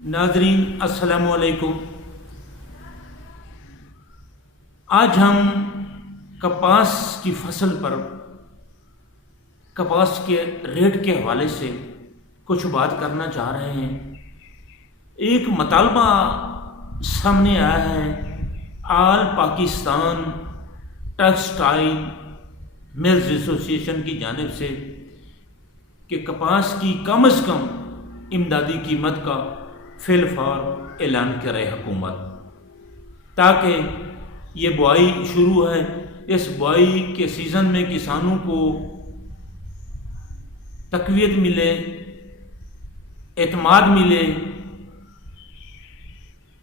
ناظرین السلام علیکم۔ آج ہم کپاس کی فصل پر کپاس کے ریٹ کے حوالے سے کچھ بات کرنا چاہ رہے ہیں۔ ایک مطالبہ سامنے آیا ہے آل پاکستان ٹیکسٹائل ملز ایسوسی ایشن کی جانب سے کہ کپاس کی کم از کم امدادی قیمت کا فی الفور اعلان کرے حکومت، تاکہ یہ بوائی شروع ہے، اس بوائی کے سیزن میں کسانوں کو تقویت ملے، اعتماد ملے،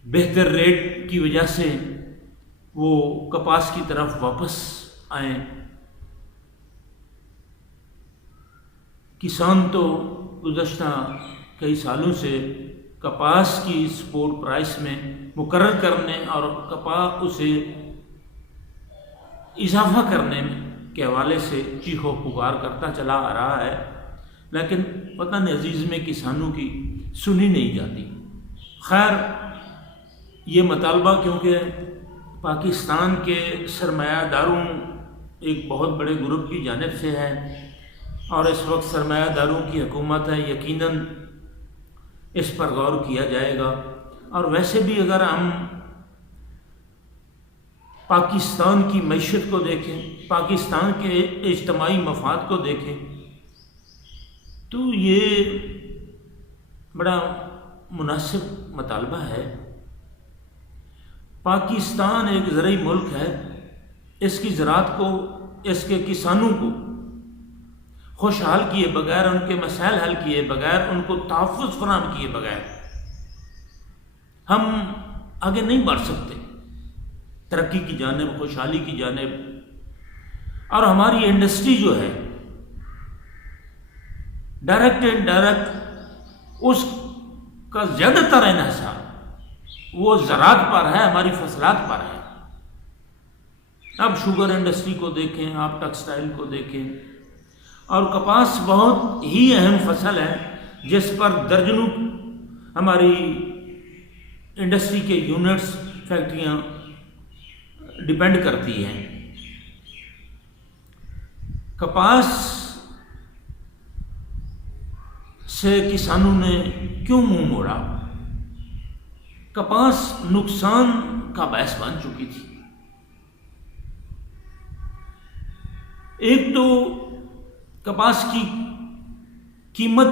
بہتر ریٹ کی وجہ سے وہ کپاس کی طرف واپس آئیں۔ کسان تو گزشتہ کئی سالوں سے کپاس کی سپورٹ پرائس میں مقرر کرنے اور اسے اضافہ کرنے کے حوالے سے چیخ و پکار کرتا چلا آ رہا ہے، لیکن پتہ نہیں عزیز میں کسانوں کی سنی نہیں جاتی۔ خیر، یہ مطالبہ کیونکہ پاکستان کے سرمایہ داروں ایک بہت بڑے گروپ کی جانب سے ہے اور اس وقت سرمایہ داروں کی حکومت ہے، یقیناً اس پر غور کیا جائے گا۔ اور ویسے بھی اگر ہم پاکستان کی معیشت کو دیکھیں، پاکستان کے اجتماعی مفاد کو دیکھیں، تو یہ بڑا مناسب مطالبہ ہے۔ پاکستان ایک زرعی ملک ہے، اس کی زراعت کو، اس کے کسانوں کو خوشحال کیے بغیر، ان کے مسائل حل کیے بغیر، ان کو تحفظ فراہم کیے بغیر ہم آگے نہیں بڑھ سکتے ترقی کی جانب، خوشحالی کی جانب۔ اور ہماری انڈسٹری جو ہے ڈائریکٹ اینڈ ڈائریکٹ اس کا زیادہ تر انحصار وہ زراعت پر ہے، ہماری فصلات پر ہے۔ اب شوگر انڈسٹری کو دیکھیں، آپ ٹیکسٹائل کو دیکھیں، اور کپاس بہت ہی اہم فصل ہے جس پر درجنوں ہماری انڈسٹری کے یونٹس، فیکٹریاں ڈیپینڈ کرتی ہیں۔ کپاس سے کسانوں نے کیوں منہ موڑا؟ کپاس نقصان کا باعث بن چکی تھی۔ ایک تو کپاس کی قیمت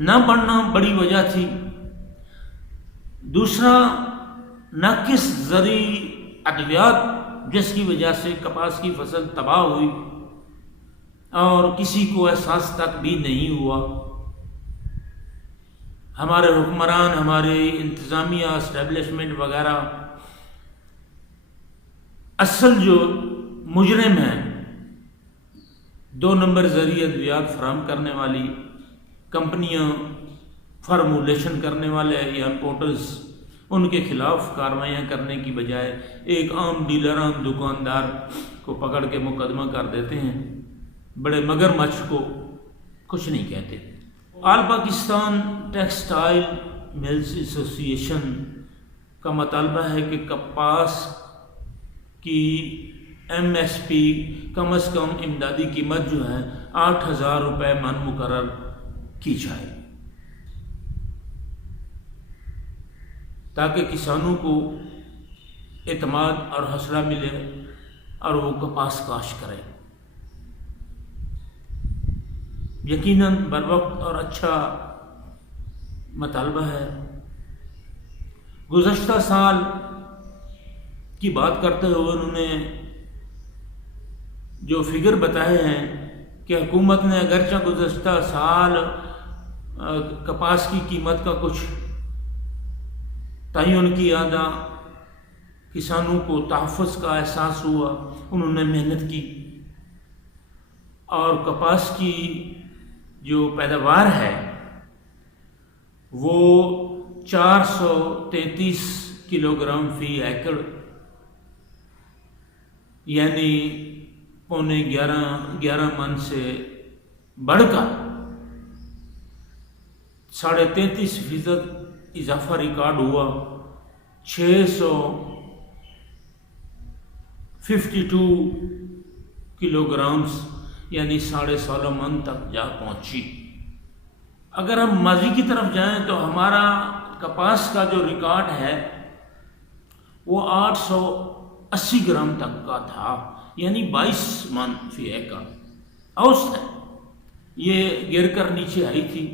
نہ بڑھنا بڑی وجہ تھی، دوسرا ناقص زرعی ادویات جس کی وجہ سے کپاس کی فصل تباہ ہوئی اور کسی کو احساس تک بھی نہیں ہوا۔ ہمارے حکمران، ہمارے انتظامیہ، اسٹیبلشمنٹ وغیرہ اصل جو مجرم ہیں، 2 نمبر زرعی ادویات فراہم کرنے والی کمپنیاں، فارمولیشن کرنے والے یا امپورٹرز، ان کے خلاف کارروائیاں کرنے کی بجائے ایک عام ڈیلر، عام دکاندار کو پکڑ کے مقدمہ کر دیتے ہیں، بڑے مگرمچھ کو کچھ نہیں کہتے۔ آل پاکستان ٹیکسٹائل ملز ایسوسی ایشن کا مطالبہ ہے کہ کپاس کی ایم ایس پی کم از کم امدادی قیمت جو ہے 8,000 روپے من مقرر کی جائے، تاکہ کسانوں کو اعتماد اور حوصلہ ملے اور وہ کپاس کاشت کریں۔ یقیناً بروقت اور اچھا مطالبہ ہے۔ گزشتہ سال کی بات کرتے ہوئے انہوں نے جو فگر بتائے ہیں کہ حکومت نے اگرچہ گزشتہ سال کپاس کی قیمت کا کچھ تعین کیا تھا، کسانوں کو تحفظ کا احساس ہوا، انہوں نے محنت کی اور کپاس کی جو پیداوار ہے وہ 433 کلو گرام فی ایکڑ، یعنی 11.5 من سے بڑھ کر 33.5% اضافہ ریکارڈ ہوا، 652 کلو گرامز یعنی 16.5 من تک جا پہنچی۔ اگر ہم ماضی کی طرف جائیں تو ہمارا کپاس کا جو ریکارڈ ہے وہ 880 گرام تک کا تھا، یعنی 22 من فی ایکڑ اوسط ہے۔ یہ گر کر نیچے آئی تھی،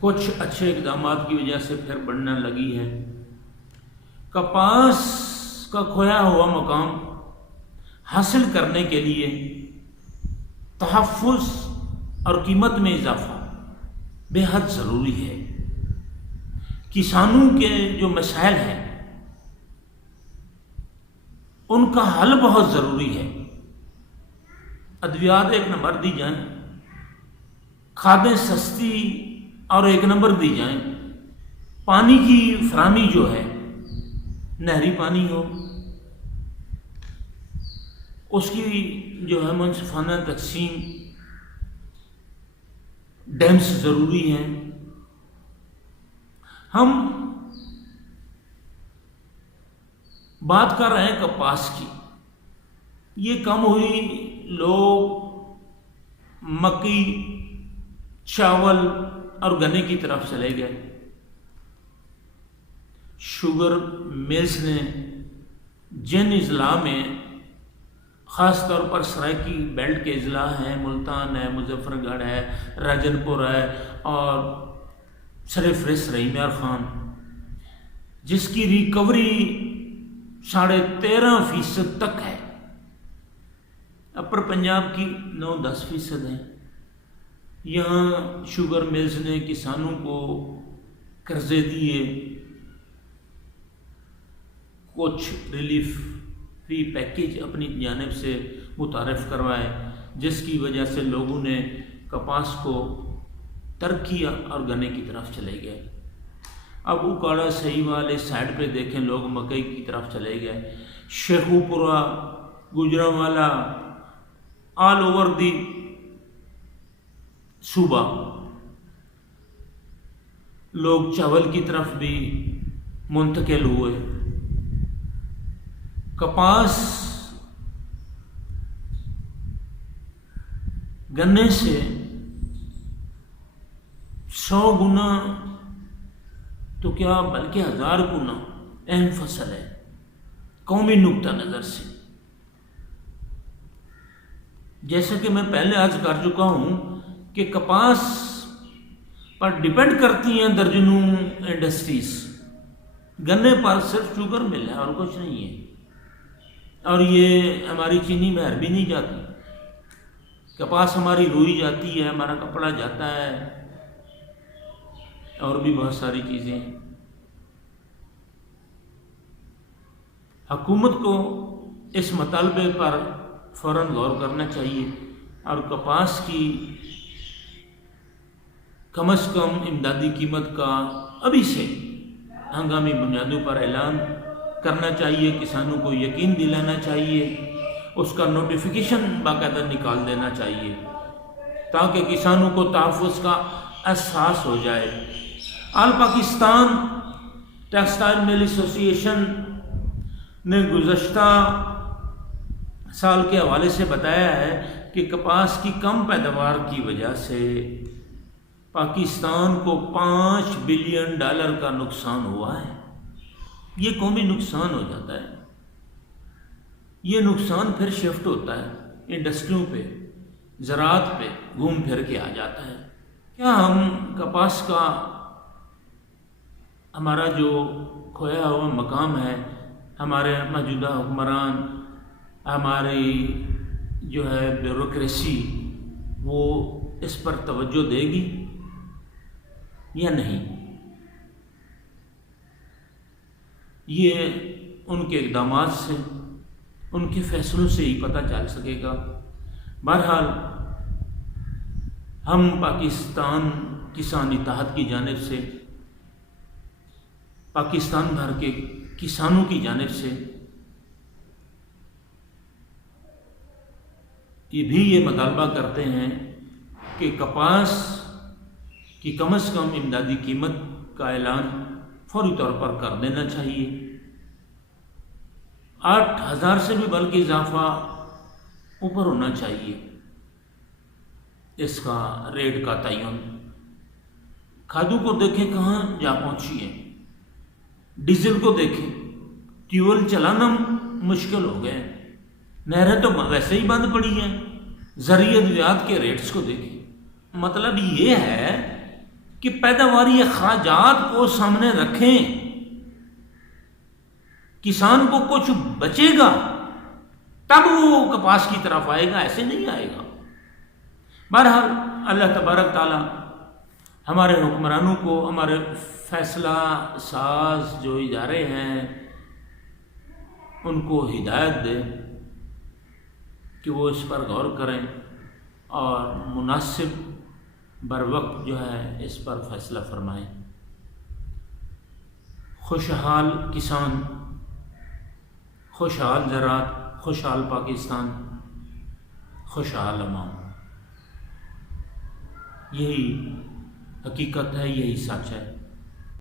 کچھ اچھے اقدامات کی وجہ سے پھر بڑھنے لگی ہے۔ کپاس کا کھویا ہوا مقام حاصل کرنے کے لیے تحفظ اور قیمت میں اضافہ بے حد ضروری ہے۔ کسانوں کے جو مسائل ہیں ان کا حل بہت ضروری ہے۔ ادویات 1 نمبر دی جائیں، کھادیں سستی اور 1 نمبر دی جائیں، پانی کی فراہمی جو ہے نہری پانی ہو، اس کی جو ہے منصفانہ تقسیم، ڈیمز ضروری ہیں۔ ہم بات کر رہے ہیں کپاس کی، یہ کم ہوئی، لوگ مکئی، چاول اور گنے کی طرف چلے گئے۔ شوگر ملز نے جن اضلاع میں خاص طور پر سرائکی بیلٹ کے اضلاع ہیں، ملتان ہے، مظفر گڑھ ہے، راجن پور ہے اور سرفہرست رحیم یار خان، جس کی ریکوری 13.5% تک ہے۔ اپر پنجاب کی 9-10% ہے۔ یہاں شوگر ملز نے کسانوں کو قرضے دیے، کچھ ریلیف فی پیکیج اپنی جانب سے متعارف کروائے، جس کی وجہ سے لوگوں نے کپاس کو ترک کیا اور گنے کی طرف چلے گئے۔ اب اکاڑا صحیح والے سائڈ پہ دیکھیں، لوگ مکئی کی طرف چلے گئے۔ شیخو پورہ، گجرانوالا، آل اوور دی صوبہ لوگ چاول کی طرف بھی منتقل ہوئے۔ کپاس گنے سے 100 گنا تو کیا بلکہ 1000 گنا اہم فصل ہے قومی نقطہ نظر سے۔ جیسا کہ میں پہلے عرض کر چکا ہوں کہ کپاس پر ڈیپینڈ کرتی ہیں درجنوں انڈسٹریز، گنے پر صرف شوگر مل ہے اور کچھ نہیں ہے۔ اور یہ ہماری چینی مہر بھی نہیں جاتی، کپاس ہماری روئی جاتی ہے، ہمارا کپڑا جاتا ہے اور بھی بہت ساری چیزیں ہیں۔ حکومت کو اس مطالبے پر فوراً غور کرنا چاہیے اور کپاس کی کم از کم امدادی قیمت کا ابھی سے ہنگامی بنیادوں پر اعلان کرنا چاہیے، کسانوں کو یقین دلانا چاہیے، اس کا نوٹیفیکیشن باقاعدہ نکال دینا چاہیے تاکہ کسانوں کو تحفظ کا احساس ہو جائے۔ آل پاکستان ٹیکسٹائل مل ایسوسی ایشن نے گزشتہ سال کے حوالے سے بتایا ہے کہ کپاس کی کم پیداوار کی وجہ سے پاکستان کو $5 بلین کا نقصان ہوا ہے۔ یہ قومی نقصان ہو جاتا ہے، یہ نقصان پھر شفٹ ہوتا ہے انڈسٹریوں پہ، زراعت پہ گھوم پھر کے آ جاتا ہے۔ کیا ہم کپاس کا ہمارا جو کھویا ہوا مقام ہے، ہمارے موجودہ حکمران، ہماری جو ہے بیوروکریسی، وہ اس پر توجہ دے گی یا نہیں؟ یہ ان کے اقدامات سے، ان کے فیصلوں سے ہی پتہ چل سکے گا۔ بہرحال ہم پاکستان کسان اتحاد کی جانب سے، پاکستان بھر کے کسانوں کی جانب سے یہ مطالبہ کرتے ہیں کہ کپاس کی کم از کم امدادی قیمت کا اعلان فوری طور پر کر دینا چاہیے۔ 8,000 سے بھی بلکہ اضافہ اوپر ہونا چاہیے اس کا ریٹ کا تعین۔ کھادو کو دیکھیں کہاں جا پہنچی ہے، ڈیزل کو دیکھیں، ٹیول چلانا مشکل ہو گئے، نہریں تو ویسے ہی بند پڑی ہیں، زرعی ادویات کے ریٹس کو دیکھیں۔ مطلب یہ ہے کہ پیداواری اخراجات کو سامنے رکھیں، کسان کو کچھ بچے گا تب وہ کپاس کی طرف آئے گا، ایسے نہیں آئے گا۔ بہرحال اللہ تبارک تعالی ہمارے حکمرانوں کو، ہمارے فیصلہ ساز جو ادارے ہیں ان کو ہدایت دے کہ وہ اس پر غور کریں اور مناسب بر وقت جو ہے اس پر فیصلہ فرمائیں۔ خوشحال کسان، خوشحال زراعت، خوشحال پاکستان، خوشحال عوام، یہی حقیقت ہے، یہی سچ ہے۔